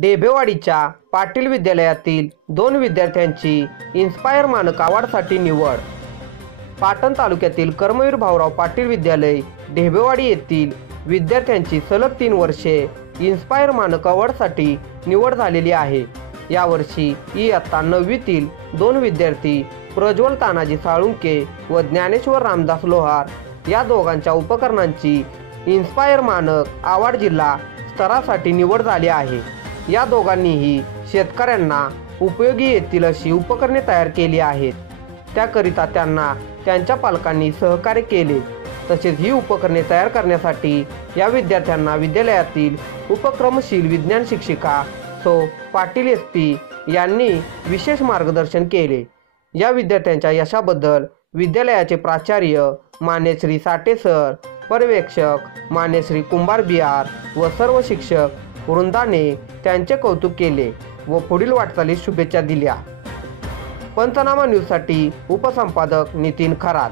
ढेबेवाडीच्या पाटील विद्यालयातील 2 विद्यार्थ्यांची इन्स्पायर मानक अवॉर्डसाठी निवड। पाटण तालुक्यातील कर्मवीर भाऊराव पाटील विद्यालय ढेबेवाडी येथील विद्यार्थ्यांची सलग 3 वर्षे इन्स्पायर मानक अवॉर्डसाठी निवड झालेली आहे। यावर्षी इयत्ता 9वीतील 2 विद्यार्थी प्रज्वल तानाजी साळुंके व ज्ञानेश्वर रामदास लोहार या दोघांच्या उपकरणांची इन्स्पायर मानक अवॉर्ड जिल्हा स्तरासाठी निवड झाली आहे। या दोघांनीही शेतकऱ्यांना उपयोगी येतील अशी उपकरणे तयार केली आहेत। त्याकरिता त्यांना त्यांच्या पालकांनी सहकार्य केले। तसेच ही उपकरणे तयार करण्यासाठी या विद्यार्थ्यांना विद्यालयातील उपक्रमशील विज्ञान शिक्षिका सौ पाटील एसपी यांनी विशेष मार्गदर्शन केले। या विद्यार्थ्यांच्या यशाबद्दल विद्यालयाचे प्राचार्य मान्यश्री साठे सर, पर्यवेक्षक मान्यश्री कुंभार बिहार व सर्व शिक्षक वृंदाने त्यांचे कौतुक केले व पुढील वाटचालीस शुभेच्छा दिल्या। पंचनामा न्यूजसाठी उपसंपादक नितीन खरात।